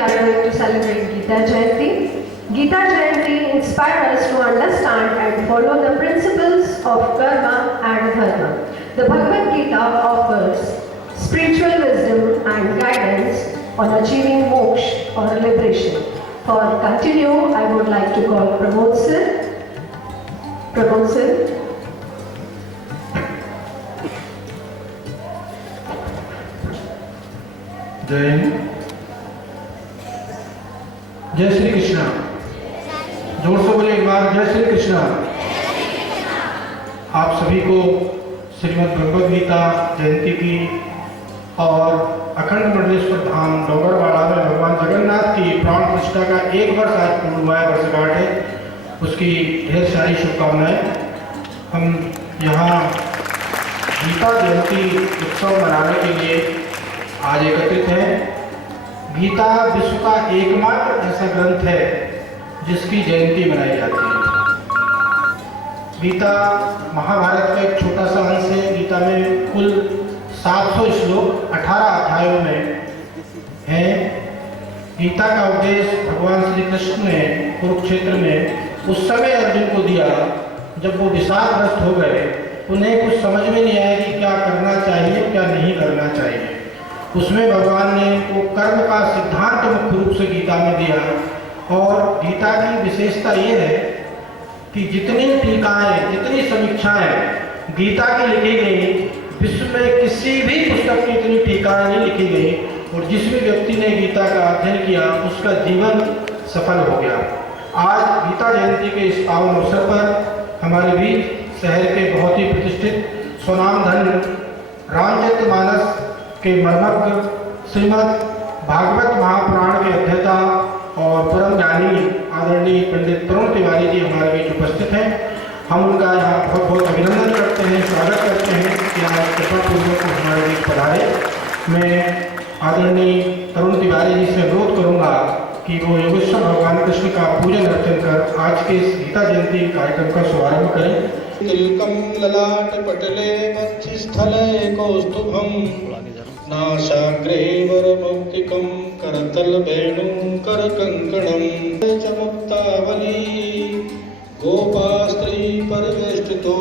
are going to celebrate Gita Jayanti. Gita Jayanti inspires us to understand and follow the principles of karma and dharma. The Bhagavad Gita offers spiritual wisdom and guidance on achieving moksha or liberation. For continue, I would like to call Pramod sir. Pramod sir. जय हिंद, जय श्री कृष्णा। जोर से बोले एक बार, जय श्री कृष्णा। आप सभी को श्रीमद् भगवद गीता जयंती की और अखंड मंडलेश्वर धाम डोंगरवाड़ा में भगवान जगन्नाथ की प्राण प्रतिष्ठा का 1 वर्ष आज पूर्ण हुआ है, वर्षगांठ है, उसकी ढेर सारी शुभकामनाएं। हम यहाँ गीता जयंती उत्सव मनाने के लिए आज एकत्रित हैं। गीता विश्व का एकमात्र ऐसा ग्रंथ है जिसकी जयंती मनाई जाती है। गीता महाभारत का एक छोटा सा अंश है। गीता में कुल 700 श्लोक 18 अध्यायों में हैं। गीता का उपदेश भगवान श्री कृष्ण ने कुरुक्षेत्र में उस समय अर्जुन को दिया जब वो विषादग्रस्त हो गए। उन्हें कुछ समझ में नहीं आया कि क्या करना चाहिए, क्या नहीं करना चाहिए। उसमें भगवान ने वो कर्म का सिद्धांत मुख्य रूप से गीता में दिया। और गीता की विशेषता ये है कि जितनी टीकाएं, जितनी समीक्षाएं गीता की लिखी गई, विश्व में किसी भी पुस्तक की इतनी टीकाएं नहीं लिखी गई। और जिस भी व्यक्ति ने गीता का अध्ययन किया उसका जीवन सफल हो गया। आज गीता जयंती के इस पावन अवसर पर हमारे बीच शहर के बहुत ही प्रतिष्ठित स्वनामधन्य रामचरितमानस के मर्मज्ञ श्रीमद् भागवत महापुराण के अध्येता और परम ज्ञानी आदरणीय पंडित तरुण तिवारी जी हमारे बीच उपस्थित हैं। हम उनका यहाँ बहुत बहुत अभिनंदन करते हैं, स्वागत करते हैं कि आज कृपापूर्वक हमारे बीच पधारे। मैं आदरणीय तरुण तिवारी जी से अनुरोध करूँगा कि वो योगेश्वर भगवान कृष्ण का पूजन अर्चन कर आज के इस गीता जयंती कार्यक्रम का शुभारंभ करें। तिलकम ललाट पटले मध्यस्थले कौस्तुभम नासाग्रे वरमौक्तिकं करतल वेणु कर कंकणम चमुक्तावली गोपास्त्री परिवेष्टितो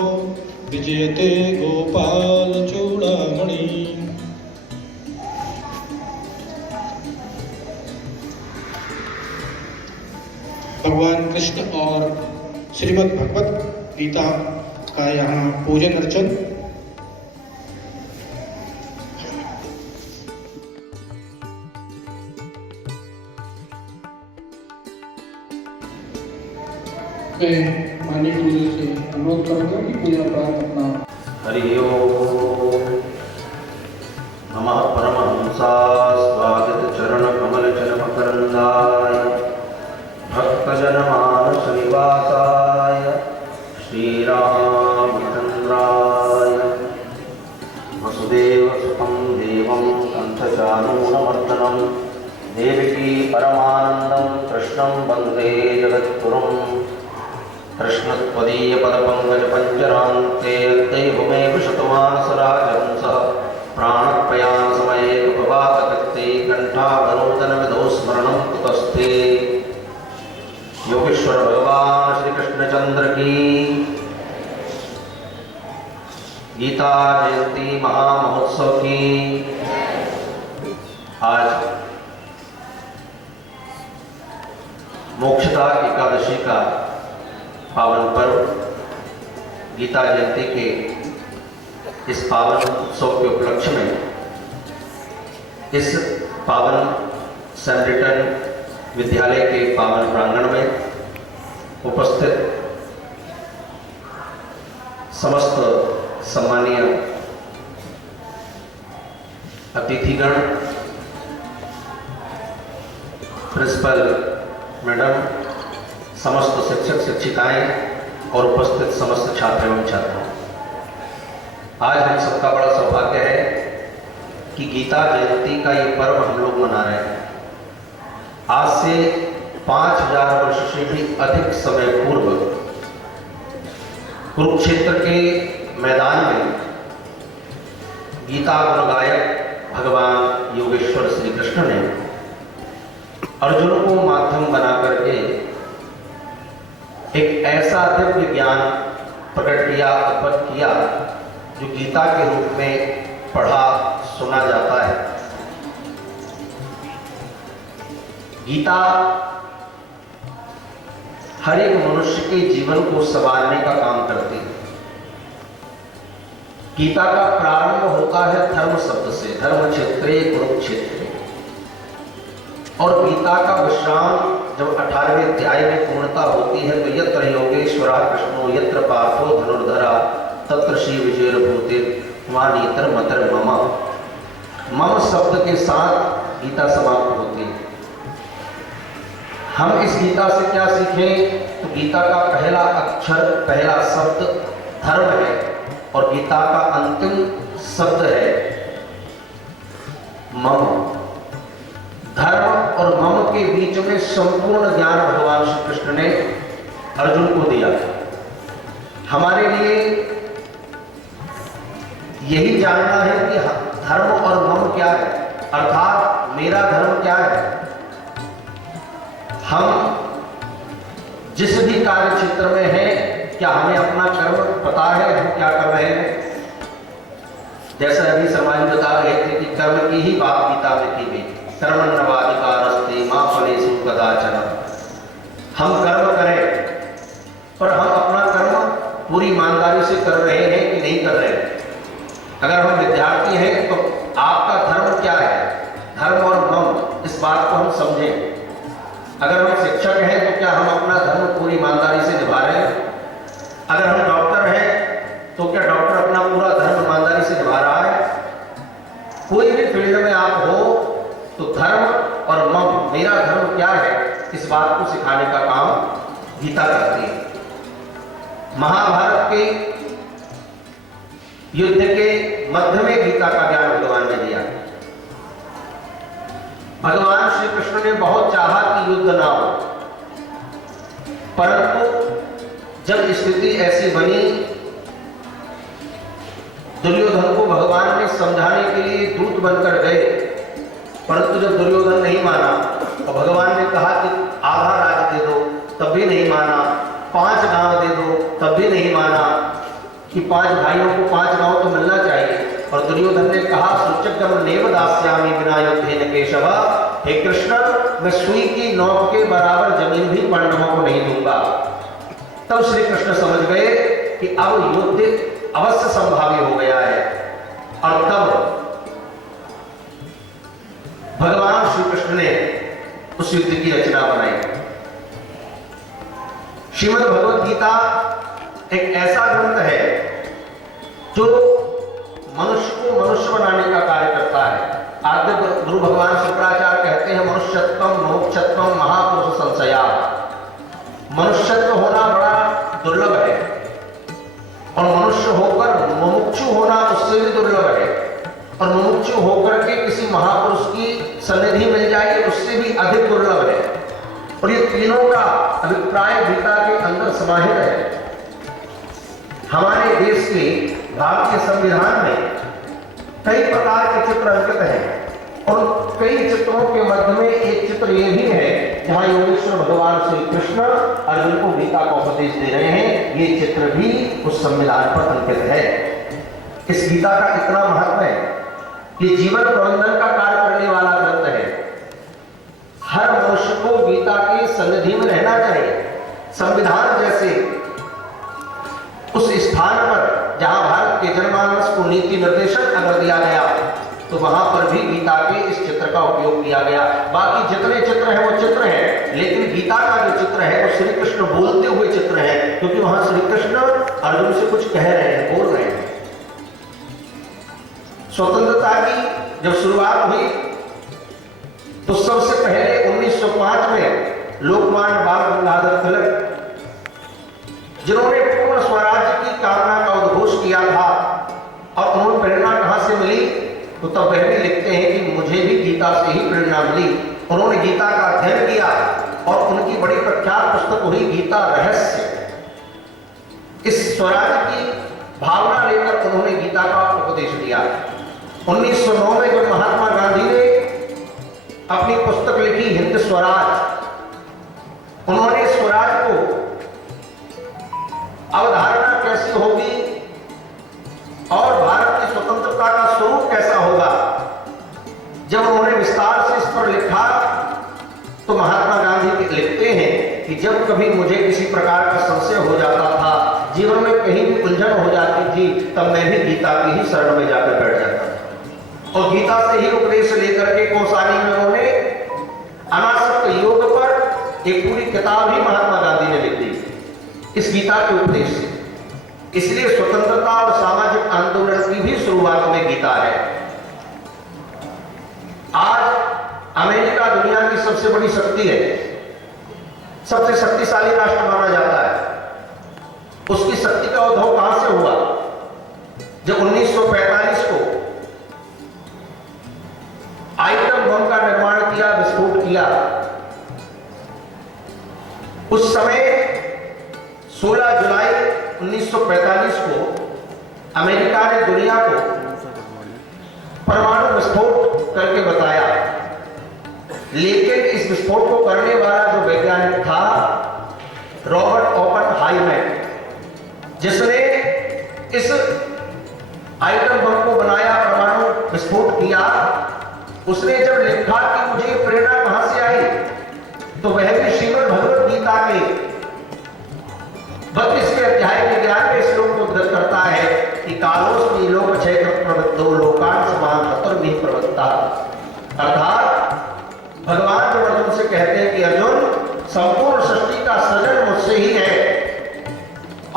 विजयते गोपाल चूड़ामणि। भगवान कृष्ण और श्रीमद् भगवत गीता का यहाँ पूजन अर्चन। मैं माननीय गुरु से अनुरोध करूँगा कि पूजा प्राप्त अपना। हरि ओम नमः परमहंसाय स्वागत चरण कमल जन मकरंदाय भक्तजन मानस निवासाय श्रीरामचंद्राय वसुदेव सुतं देवं कंसचानूरमर्दनं देवकी परमानंदं कृष्णं वंदे जगद्गुरुं। कृष्णत्वदीय पदपंकज पंजरान्ते दैवमेव शतमानसराजहंसः प्राणप्रयाण समये उपवातकत्ते कंठावनोदन विधौ स्मरणं कुतस्ते। योगेश्वर भगवान श्री कृष्णचंद्र की गीता जयंती महामहोत्सव की आज मोक्षदा एकादशी का पावन पर्व गीता जयंती के इस पावन उत्सव के उपलक्ष्य में इस पावन सैम्ब्रिटन विद्यालय के पावन प्रांगण में उपस्थित समस्त सम्मानीय अतिथिगण, प्रिंसिपल मैडम, समस्त शिक्षक शिक्षिकाएं और उपस्थित समस्त छात्र एवं छात्राओं, आज हम सबका बड़ा सौभाग्य है कि गीता जयंती का ये पर्व हम लोग मना रहे हैं। आज से 5000 वर्ष से भी अधिक समय पूर्व कुरुक्षेत्र के मैदान में गीता गुणगायक भगवान योगेश्वर श्री कृष्ण ने अर्जुन को माध्यम बना करके एक ऐसा दिव्य ज्ञान प्रकट किया, उत्पन्न किया, जो गीता के रूप में पढ़ा सुना जाता है। गीता हर एक मनुष्य के जीवन को संवारने का काम करती है। गीता का प्रारंभ होता है धर्म शब्द से, धर्म क्षेत्रे कुरुक्षेत्र, और गीता का विश्राम जब 18वें अध्याय में पूर्णता होती है तो यत्र योगेश्वरा कृष्णो यत्र पार्थो धनुर्धरा तत्र श्री विजय भूतिर वानीतर मतर मम। मम शब्द के साथ गीता समाप्त होती है। हम इस गीता से क्या सीखें? तो गीता का पहला अक्षर, पहला शब्द धर्म है, और गीता का अंतिम शब्द है मम। धर्म और मम के बीच में संपूर्ण ज्ञान भगवान श्री कृष्ण ने अर्जुन को दिया। हमारे लिए यही जानना है कि धर्म और मम क्या है, अर्थात मेरा धर्म क्या है। हम जिस भी कार्य क्षेत्र में हैं, क्या हमें अपना कर्म पता है, हम क्या कर रहे हैं? जैसा अभी समाज बता रहे थे कि कर्म की ही बात गीता में की गई, कर्मण्यवाधिकारस्ते मा फलेषु कदाचन। हम कर्म करें, पर हम अपना कर्म पूरी ईमानदारी से कर रहे हैं कि नहीं कर रहे हैं? अगर हम विद्यार्थी हैं तो आपका धर्म क्या है, धर्म और मम, इस बात को हम समझें। अगर हम शिक्षक हैं तो क्या हम अपना धर्म पूरी ईमानदारी से निभा रहे हैं? अगर हम डॉक्टर हैं तो क्या डॉक्टर अपना पूरा धर्म ईमानदारी से निभा रहा है? कोई भी फील्ड में आप हो तो धर्म और मम, मेरा धर्म क्या है, इस बात को सिखाने का काम गीता करती है। महाभारत के युद्ध के मध्य में गीता का ज्ञान भगवान ने दिया। भगवान श्री कृष्ण ने बहुत चाहा कि युद्ध ना हो, परंतु जब स्थिति ऐसी बनी, दुर्योधन को भगवान ने समझाने के लिए दूत बनकर गए, परंतु जब दुर्योधन नहीं माना तो भगवान ने कहा कि आधा राज्य दे दो, तब भी नहीं माना, 5 गांव दे दो, तब भी नहीं माना, कि 5 भाइयों को 5 गांव तो मिलना चाहिए। और दुर्योधन ने कहा सूचकम नेव दास्यामि विना युद्धेन केशव, हे कृष्ण, मैं सुई की नोक के बराबर जमीन भी पांडवों को नहीं दूंगा। तब श्री कृष्ण समझ गए कि अब युद्ध अवश्य संभावी हो गया है, और तब भगवान श्री कृष्ण ने उस युद्ध की रचना बनाई। श्रीमद् भगवद गीता एक ऐसा ग्रंथ है जो मनुष्य को मनुष्य बनाने का कार्य करता है। आद्य गुरु भगवान शुक्राचार्य कहते हैं मनुष्यत्वम मोक्षत्वम महापुरुष संशया। मनुष्यत्व होना बड़ा दुर्लभ है, और मनुष्य होकर मुमुक्षु होना उससे भी दुर्लभ है, और मुमुक्षु होकर के किसी महापुरुष की सन्निधि मिल जाए उससे भी अधिक दुर्लभ है। और ये तीनों का अभिप्राय गीता के अंदर समाहित है। हमारे देश के भारतीय संविधान में कई प्रकार के चित्र अंकित हैं, और कई चित्रों के मध्य में एक चित्र ये भी है जहां योगेश्वर भगवान श्री कृष्ण अर्जुन को गीता का उपदेश दे रहे हैं। ये चित्र भी उस संविधान पर अंकित है। इस गीता का इतना महत्व है, ये जीवन प्रबंधन का कार्य करने वाला ग्रंथ है। हर मनुष्य को गीता की सन्निधि में रहना चाहिए। संविधान जैसे उस स्थान पर जहां भारत के जनमानस को नीति निर्देशक अगर दिया गया, तो वहां पर भी गीता के इस चित्र का उपयोग किया गया। बाकी जितने चित्र हैं वो चित्र हैं, लेकिन गीता का जो चित्र है वो श्री कृष्ण बोलते हुए चित्र है, क्योंकि वहां श्री कृष्ण अर्जुन से कुछ कह रहे हैं, बोल रहे हैं। स्वतंत्रता की जब शुरुआत हुई तो सबसे पहले 1905 में लोकमान्य बाल गंगाधर तिलक, जिन्होंने पूर्ण स्वराज्य की कामना का उद्घोष किया था, और उन्हें प्रेरणा कहां से मिली, तो तब वह भी लिखते हैं कि मुझे भी गीता से ही प्रेरणा मिली। उन्होंने गीता का अध्ययन किया, और उनकी बड़ी प्रख्यात पुस्तक हुई गीता रहस्य। इस स्वराज्य की भावना लेकर उन्होंने गीता का उपदेश दिया। 1909 में जब महात्मा गांधी ने अपनी पुस्तक लिखी हिंद स्वराज। उन्होंने स्वराज को अवधारणा कैसी होगी और भारत की स्वतंत्रता का स्वरूप कैसा होगा, जब उन्होंने विस्तार से इस पर लिखा तो महात्मा गांधी लिखते हैं कि जब कभी मुझे किसी प्रकार का संशय हो जाता था, जीवन में कहीं भी उलझन हो जाती थी, तब मैं भी गीता की ही शरण में जाकर बैठ जाता था और गीता से ही उपदेश लेकर के कौसानी में उन्होंने अनासक्त योग पर एक पूरी किताब ही महात्मा गांधी ने लिख दी इस गीता के उपदेश से। इसलिए स्वतंत्रता और सामाजिक आंदोलन की भी शुरुआत में गीता है। आज अमेरिका दुनिया की सबसे बड़ी शक्ति है, सबसे शक्तिशाली राष्ट्र माना जाता है। उसकी शक्ति का उद्भव कहां से हुआ? जब 1945 को आइटम बम का निर्माण किया, विस्फोट किया, उस समय 16 जुलाई 1945 को अमेरिका ने दुनिया को परमाणु विस्फोट करके बताया। लेकिन इस विस्फोट को करने वाला जो वैज्ञानिक था रॉबर्ट ओपेनहाइमर, जिसने इस आइटम बम को बनाया, परमाणु विस्फोट किया, उसने जब लिखा कि मुझे प्रेरणा कहां से आई, तो वह भी श्रीमद् भगवद गीता के 32वें अध्याय के 11वें श्लोक को उद्धृत करता है कि कालोस्मि लोक क्षेत्र प्रवृत्तो लोकान समान ततर्हि प्रवृत्ता। अर्थात भगवान जो अर्जुन से कहते हैं कि अर्जुन, संपूर्ण सृष्टि का सृजन मुझसे ही है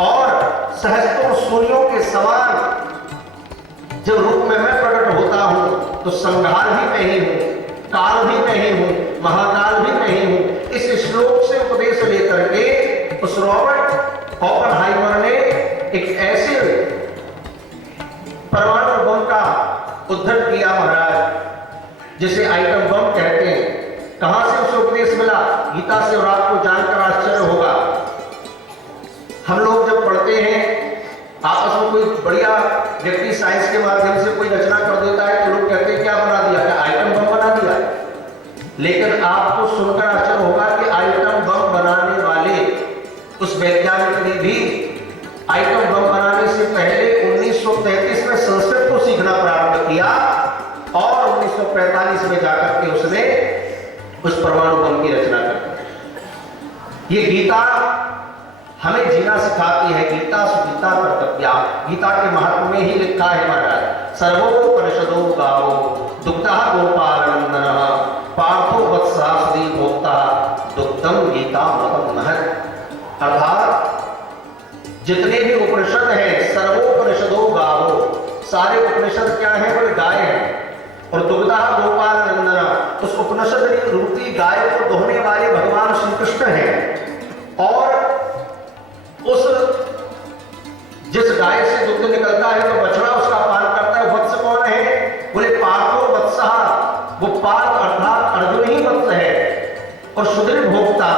और सहस्त्रों सूर्यों के समान जब रूप में मैं प्रकट होता हूं तो संहार भी मैं ही हूं, काल भी मैं ही हूं, महाकाल भी मैं ही हूं। इस श्लोक से उपदेश लेकर के उस रॉबर्ट ओपेनहाइमर ने एक ऐसे परमाणु बम का उद्धरण किया महाराज, जिसे आइटम बम कहते हैं। कहां से उसे उपदेश मिला? गीता से, और आपको जानकर आश्चर्य होगा, हम लोग जब पढ़ते हैं आपस में, कोई बढ़िया व्यक्ति साइंस के माध्यम से कोई रचना कर देता है तो लोग कहते हैं क्या बना दिया, क्या आइटम बम बना दिया। लेकिन आपको सुनकर आश्चर्य होगा कि आइटम बम बनाने वाले उस वैज्ञानिक ने भी आइटम बम बनाने से पहले 1933 में संस्कृत को सीखना प्रारंभ किया और 1945 में जाकर के उसने उस परमाणु बम की रचना कर। ये गीता हमें जीना सिखाती है। गीता सुगीता कर्तव्या, गीता के महात्म्य में ही लिखा है महाराज, सर्वोपनिषदो गावो दुग्धा गोपालनंदन पार्थो वत्सा सुधी भोक्ता दुग्धम गीता मतम महत्। अर्थात जितने भी उपनिषद हैं, सर्वोपनिषदो गावो, सारे उपनिषद क्या है? बोले गाय है। और दुग्धा गोपाल नंदन, उस उपनिषद रूपी गाय को दोहने वाले भगवान श्री कृष्ण हैं। और उस जिस गाय से दुग्ध निकलता है तो बछड़ा उसका पान करता है, वत्स कौन है? बोले पार्थो वत्सः, वो पार्थ अर्थात अर्जुन ही वत्स है। और सुदृढ़ भोक्ता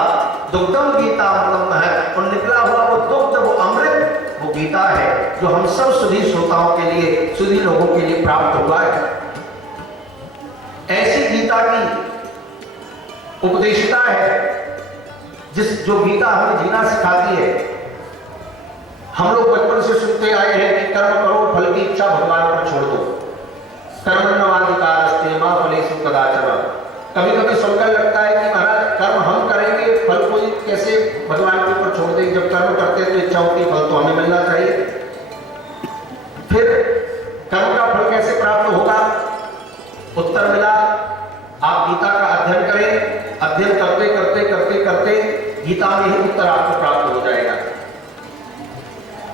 दुग्धम गीता मतलब है, और निकला हुआ वो दुग्ध, वो अमृत, वो गीता है जो हम सब सुधी श्रोताओं के लिए, सुधी लोगों के लिए प्राप्त हुआ है। ऐसी गीता की उपदेशता है जो गीता हमें जीना सिखाती है। हम लोग बचपन से सुनते आए हैं कि कर्म करो, फल की इच्छा भगवान पर छोड़ दो, कर्मण्यवाधिकारस्ते मा फलेषु कदाचन। कभी कभी सुनकर लगता है कि महाराज कर्म हम करेंगे, फल कोई कैसे भगवान के ऊपर छोड़ देंगे? जब कर्म करते हैं तो इच्छा होती है फल तो हमें मिलना चाहिए, फिर कर्म का फल कैसे प्राप्त होगा? उत्तर मिला, आप गीता का अध्ययन करें, अध्ययन करते करते करते करते गीता में ही उत्तर आपको प्राप्त हो जाएगा।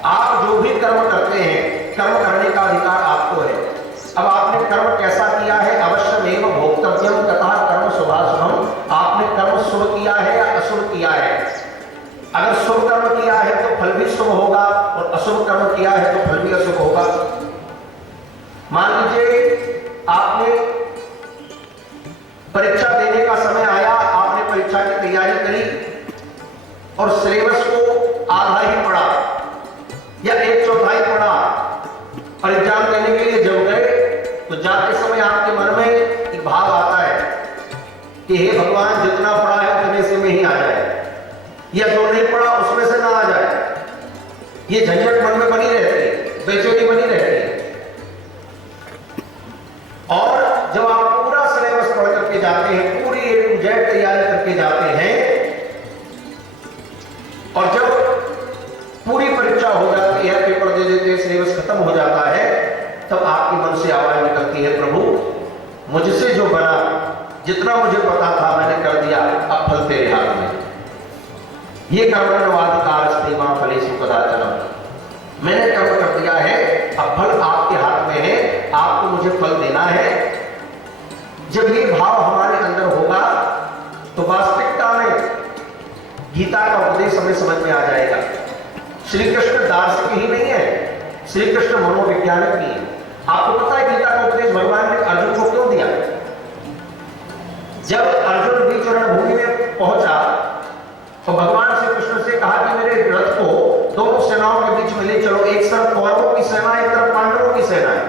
आप जो भी कर्म करते हैं, कर्म करने का अधिकार आपको है। अब आपने कर्म कैसा किया है? अवश्यमेव भोक्तव्यम तथा कर्म शुभाशुभम। आपने कर्म शुभ किया है या अशुभ किया है? अगर शुभ कर्म किया है तो फल भी शुभ होगा, और अशुभ कर्म किया है तो फल भी अशुभ होगा। मान लीजिए आपने परीक्षा देने का समय आया, आपने परीक्षा की तैयारी करी और सिलेबस को आधा ही पढ़ा या 1/4 पढ़ा, और एग्जाम देने के लिए जब गए तो जाते समय आपके मन में एक भाव आता है कि हे भगवान जितना पड़ा है उतने से में ही आ जाए, या जो नहीं पड़ा उसमें से ना आ जाए। ये झंझट मन में बनी रहती है, बेचैनी बनी रहती है। और जब आप पूरा सिलेबस पढ़ करके जाते हैं, पूरी A to Z तैयारी करके जाते हैं, और जब पूरी परीक्षा हो जाती है, पेपर दे देते हैं, सिलेबस खत्म हो जाता है, तब आपके मन से आवाज निकलती है, प्रभु मुझसे जो बना, जितना मुझे पता था मैंने कर दिया, अब फल तेरे हाथ में। ये कर्मण्यवाधिकारस्ते मां फलेषु कदाचन, मैंने कर्म कर दिया है, अब फल आपके हाथ में है, आपको मुझे फल देना है। जब ये भाव हमारे अंदर होगा तो वास्तविकता में गीता का उपदेश हमें समझ में आ जाएगा। श्री कृष्ण दार्शनिक ही नहीं है, श्री कृष्ण मनोवैज्ञानिक भी है। आपको पता है गीता का उपदेश भगवान ने अर्जुन को क्यों दिया? जब अर्जुन बीच रणभूमि में पहुंचा तो भगवान श्री कृष्ण से कहा कि मेरे रथ को दोनों सेनाओं के बीच में ले चलो, एक तरफ कौरवों की सेना, एक तरफ पांडवों की सेना है।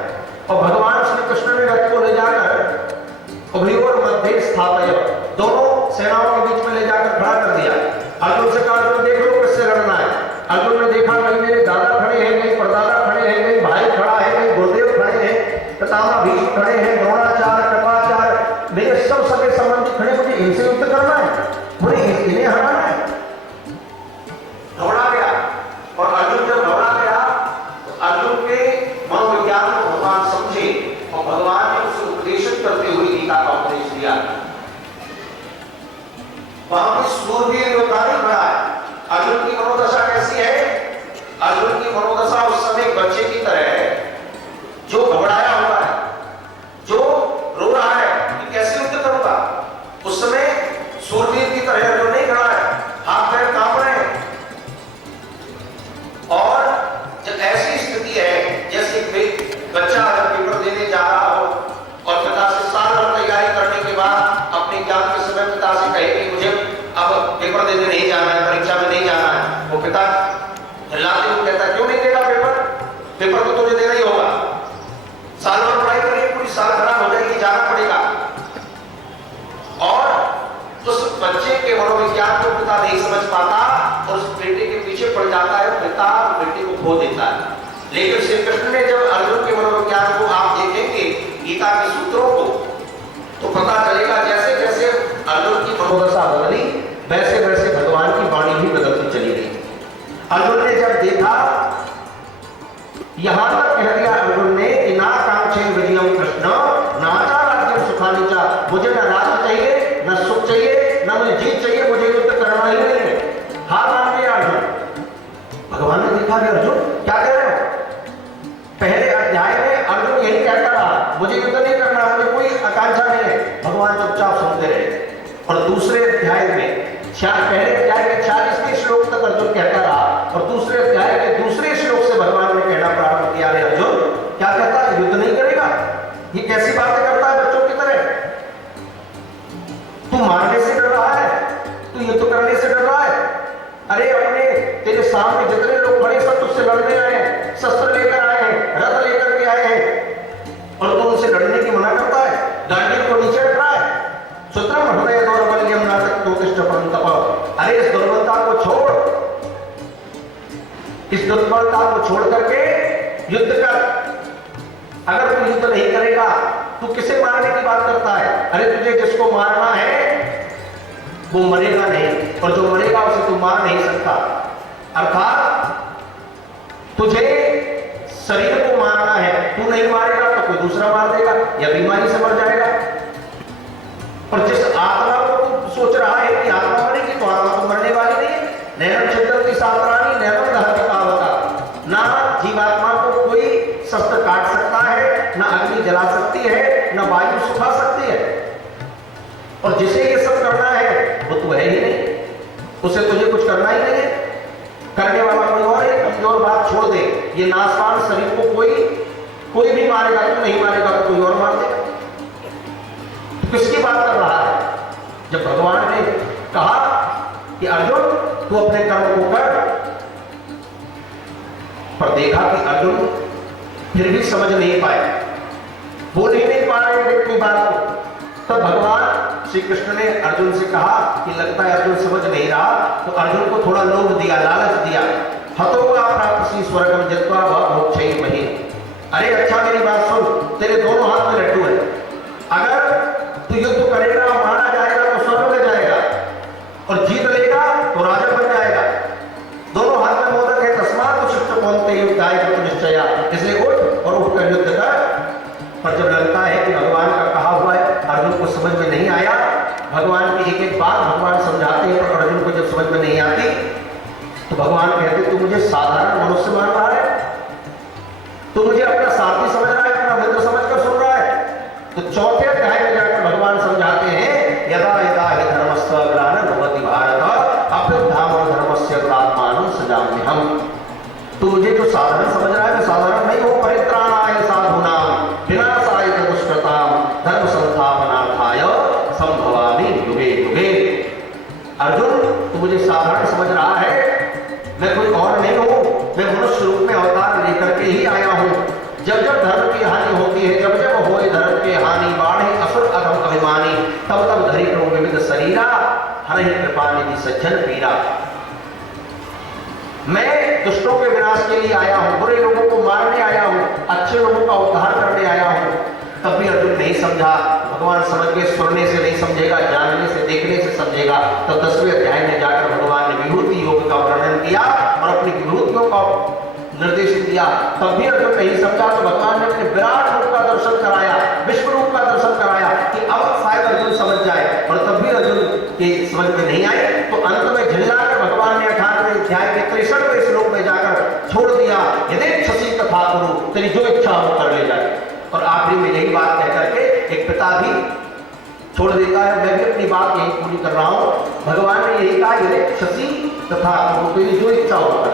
और भगवान श्री कृष्ण ने रथ को ले जाकर उभयोर मध्य स्थापय, दोनों सेनाओं के बीच में ले जाकर खड़ा कर दिया। अर्जुन से कहा, अर्जुन देख लो किससे लड़ना है। अर्जुन ने देखा, कहीं मेरे दादा खड़े हैं, कहीं परदादा खड़े हैं, कहीं भाई खड़ा है, कहीं गुरुदेव खड़े हैं, पितामह भीष्म खड़े हैं, द्रोणाचार्य, कृपाचार्य, मेरे सब सगे संबंधी खड़े, मुझे इनसे युद्ध करना है, मुझे इन्हें हराना है। घबरा गया, और अर्जुन जब घबरा गया तो अर्जुन के मनोविज्ञान को भगवान समझे, और भगवान ने उसे उपदेशित करते हुए गीता का उपदेश दिया। वहां पर सूरवीर योद्धा नहीं खड़ा है। अर्जुन की मनोदशा कैसी है? अर्जुन की मनोदशा उस समय एक बच्चे की तरह है, जो घबराया हुआ है, जो रो रहा है कि कैसे युद्ध करूंगा। उस समय सूरवीर की तरह अर्जुन नहीं खड़ा है, हाथ पैर कांप रहे हैं। और जब ऐसी स्थिति है जैसे बच्चा पेपर देने जा रहा हो और पिता से साल भर तैयारी करने के बाद अपने एग्जाम के समय पिता से कहे कि मुझे अब पेपर देने नहीं जाना है, परीक्षा में नहीं जाना है, वो पिता चिल्लाते हुए कहता है, क्यों नहीं देगा पेपर? पेपर तो तुझे देना ही होगा, साल भर पढ़ाई करिए, पूरी साल खराब हो जाएगी, जाना पड़ेगा। और उस बच्चे के मनोविज्ञान को पिता नहीं समझ पाता और उस बेटे के पीछे पड़ जाता है, पिता बेटे को खो देता है। लेकिन श्री कृष्ण ने जब अर्जुन के मनोविज्ञान को आप देखेंगे गीता के सूत्रों को, तो पता चलेगा जैसे जैसे अर्जुन की मनोदशा बदली, वैसे वैसे भगवान की वाणी भी बदलती चली गई। अर्जुन ने जब देखा, यहां तक कह दिया अर्जुन ने कि ना कांक्षे विजयम कृष्ण नाचा राज्यम सुखानि चा, मुझे ना राज्य चाहिए, ना सुख चाहिए, ना मुझे जीत चाहिए, मुझे युद्ध करना ही नहीं है। हार मान गया अर्जुन। भगवान ने देखा कि अर्जुन क्या कह रहे हो? पहले अध्याय में अर्जुन यही कहता रहा, मुझे युद्ध नहीं करना, मुझे कोई आकांक्षा नहीं है। भगवान चुपचाप सुनते रहे। और दूसरे अध्याय में, पहले अध्याय के 40वें श्लोक तक अर्जुन कहता रहा, और दूसरे अध्याय के दूसरे श्लोक से भगवान ने कहना प्रारंभ किया, रे अर्जुन क्या कहता है, युद्ध नहीं करेगा? ये कैसी बातें करता है बच्चों की तरह? तू मारने से डर रहा है, तू युद्ध करने से डर रहा है? अरे अपने तेरे सामने जितने लोग खड़े सब तुझसे लड़ने आए हैं, शस्त्र लेकर आए हैं, रथ लेकर के आए हैं, और तू उनसे लड़ने की मना करता है, गांडी को नीचे रख रहा है। सुत्रम हृदय दौर्बल्यम नाटक उत्तिष्ठ परंतप, अरे इस दुर्बलता को छोड़, इस दुर्बलता को छोड़ करके युद्ध कर। अगर तू युद्ध नहीं करेगा, तू किसे मारने की बात करता है? अरे तुझे जिसको मारना है वो मरेगा नहीं, और जो मरेगा उसे तू मार नहीं सकता। अर्थात तुझे शरीर को मारना है, तू नहीं मारेगा तो कोई दूसरा मार देगा या बीमारी से मर जाएगा। और जिस आत्मा को तू सोच रहा है कि आत्मा मरेगी, तो आत्मा तो मरने वाली नहीं है। नैनम छिद्रति सात्राणि नैनम दहति पावका, ना जीवात्मा को कोई शस्त्र काट सकता है, ना अग्नि जला सकती है, ना वायु सुखा सकती है। और जिसे ये सब करना है वो तो है ही नहीं, उसे तुझे कुछ करना ही नहीं है। करने वाला कोई और है, कमजोर बात छोड़ दे। ये नासवान शरीर को कोई भी मारेगा, तू नहीं मारेगा तो कोई और मार देगा। किसकी बात कर रहा है? जब भगवान ने कहा कि अर्जुन तू अपने कर्म को कर, पर देखा कि अर्जुन फिर भी समझ नहीं पाए, बोल ही नहीं पा रहे अपनी बात को। तब भगवान श्री कृष्ण ने अर्जुन से कहा कि लगता है अर्जुन समझ नहीं रहा, तो अर्जुन को थोड़ा लोभ दिया, लालच दिया। हतोगा प्राप्ति स्वर्गम जित्वा वह मोक्षै महि। अरे अच्छा मेरी बात सुन, तेरे दोनों हाथ में लड्डू है, अगर तू युद्ध करेगा, मारा जाएगा तो स्वर्ग में जाएगा, और जीत लेगा तो राजा बन जाएगा। दोनों हाथ में मोदक है, तस्मात् शिष्ट कौन्तेय युद्धाय कृत निश्चया, इसलिए उठ और उठकर युद्ध कर। पर जब लगता है कि भगवान का कहा हुआ है अर्जुन को समझ में नहीं आया, भगवान की एक एक बात भगवान समझाते हैं, पर अर्जुन को जब समझ में नहीं आती तो भगवान कहते तू मुझे साधारण मनुष्य मान रहा है, तू मुझे अपना साथी समझ रहा है, अपना मित्र समझकर सुन रहा है। तो चौथे अध्याय में जाकर भगवान समझाते हैं यदा यदा हि धर्मस्य ग्लानिर्भवति भारत अभ्युत्थानं धर्मस्य तदात्मानं सृजाम्यहम्। तू मुझे जो साधारण समझ रहा है, मैं साधारण नहीं हूं। परित्राणाय साधूनां विनाशाय च दुष्कृतां धर्म संस्थापनार्थाय संभवामि युगे युगे। अर्जुन तू मुझे साधारण समझ रहा है, मैं कोई और नहीं हूं, मैं मनुष्य रूप में अवतार लेकर के ही आया हूं। जब जब धर्म की हानि होती है, जब जब होए धर्म के हानि, बाढ़े असुर अधम अभिमानी, तब तब धरि प्रभु विविध शरीरा, हरहि कृपा निधि सज्जन पीरा। मैं दुष्टों के विनाश के लिए आया हूं, बुरे लोगों को मारने आया हूं, अच्छे लोगों का उद्धार करने आया हूं। तब भी अर्जुन नहीं समझा। भगवान समझ के सुनने से नहीं समझेगा, जानने से, देखने से समझेगा। तो 10वें अध्याय में जाकर भगवान ने विभूति योग का वर्णन किया और अपनी विभूतियों का निर्देश दिया। तब भी अर्जुन नहीं समझा, तो भगवान ने अपने विराट रूप का दर्शन कराया, विश्व रूप का दर्शन कराया कि अब शायद अर्जुन समझ जाए, और तब भी अर्जुन के समझ में नहीं आए। तो अंत में झिल्लाकर भगवान ने 18वें अध्याय के 63वें श्लोक में जाकर छोड़ दिया, यदेच्छसि तथा कुरु, तेरी जो इच्छा हो कर ले जाए। और आखिरी में यही बात कह करके एक पिता भी छोड़ देता है। मैं भी अपनी बात यही पूरी कर रहा हूं। भगवान ने यही कहा यदेच्छसि तथा कुरु, तेरी जो इच्छा हो कर।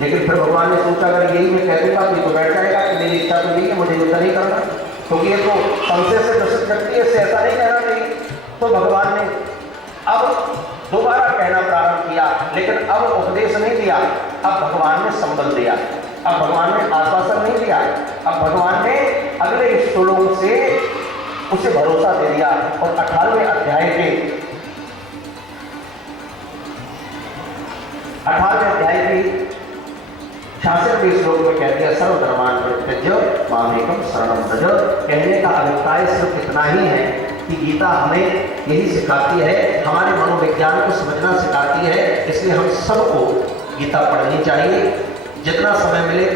लेकिन फिर भगवान ने सोचा अगर यही मैं कह दूंगा तो ये तो बैठ जाएगा कि मेरी इच्छा तो नहीं है, मुझे युद्ध नहीं करना, क्योंकि ये तो संशय से ग्रसित व्यक्ति है, इससे ऐसा नहीं कहना चाहिए। तो भगवान ने अब दोबारा कहना प्रारंभ किया, लेकिन अब उपदेश नहीं दिया, अब भगवान ने संबल दिया, अब भगवान ने आश्वासन नहीं दिया, अब भगवान ने अगले श्लोक से उसे भरोसा दे दिया। और 18वें अध्याय के 66वें श्लोक में कह दिया सर्वधर्मान् परित्यज्य मामेकं शरणं व्रज। कहने का अभिप्राय सिर्फ इतना ही है कि गीता हमें यही सिखाती है, हमारे मनोविज्ञान को समझना सिखाती है। इसलिए हम सबको गीता पढ़नी चाहिए, जितना समय मिले।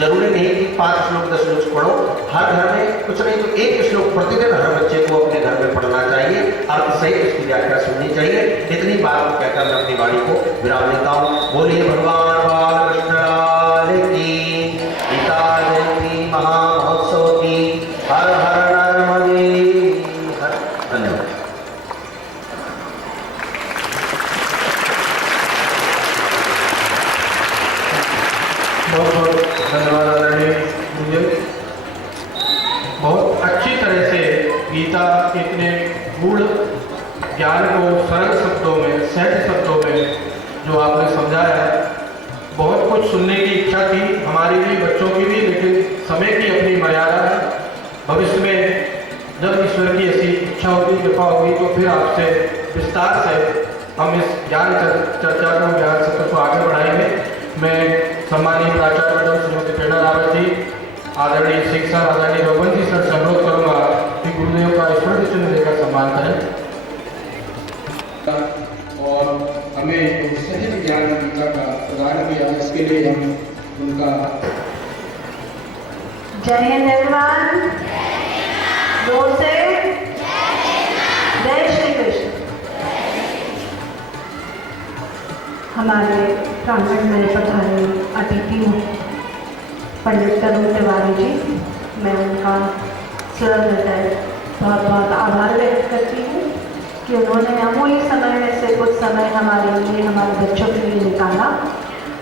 जरूरी नहीं कि 5 श्लोक 10 श्लोक पढ़ो, हर घर में कुछ नहीं तो 1 श्लोक प्रतिदिन हर बच्चे को अपने घर में पढ़ना चाहिए, अर्थ सहित उसकी व्याख्या सुननी चाहिए। इतनी बात को कहकर मैं अपनी वाणी को विराम देता हूँ। बोलिए भगवान बालकृष्ण लाल की, गीता जयंती महामहोत्सव की, हर हर नर्मदे हर। धन्यवाद। बहुत बहुत धन्यवाद आदरणीय मुझे। बहुत अच्छी तरह से गीता के इतने गूढ़ ज्ञान को सरल शब्दों में, सहज शब्दों में जो आपने समझाया। बहुत कुछ सुनने की इच्छा थी हमारी भी, बच्चों की भी, लेकिन समय की अपनी मर्यादा है। भविष्य में जब ईश्वर की ऐसी इच्छा होगी, कृपा होगी, तो फिर आपसे विस्तार से हम इस ज्ञान चर्चा को, ज्ञान सत्र को आगे बढ़ाएंगे। मैं सम्मानित प्राचार्य मैडम श्रीमती प्रेरणा रावत जी, आदरणीय सिंह सर, आदरणीय रघुवंश जी सर से अनुरोध करूंगा कि गुरुदेव का स्मृति चिन्ह देकर सम्मान करें और हमें सहज ज्ञान गीता का प्रदान किया। इसके लिए हम उनका जय हिंद एवरीवन। जोर से जय श्री कृष्ण। हमारे प्रांगण में पधारे अतिथि पंडित तरुण तिवारी जी, मैं उनका हृदय बहुत बहुत आभार व्यक्त करती हूँ कि उन्होंने अमूल्य समय में से कुछ समय हमारे लिए, हमारे बच्चों के लिए निकाला।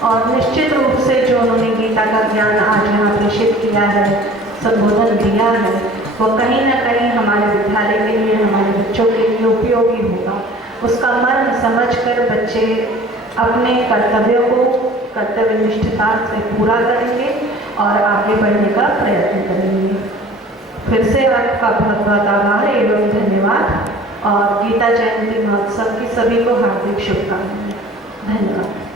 और निश्चित रूप से जो उन्होंने गीता का ज्ञान आज यहाँ प्रेषित किया है, संबोधन दिया है, वो कहीं ना कहीं हमारे विद्यालय के लिए, हमारे बच्चों के लिए उपयोगी होगा। उसका मर्म समझकर बच्चे अपने कर्तव्यों को कर्तव्य निष्ठता से पूरा करेंगे और आगे बढ़ने का प्रयत्न करेंगे। फिर से आपका बहुत बहुत आभार एवं धन्यवाद। और गीता जयंती महोत्सव की सभी को हार्दिक शुभकामनाएं। धन्यवाद।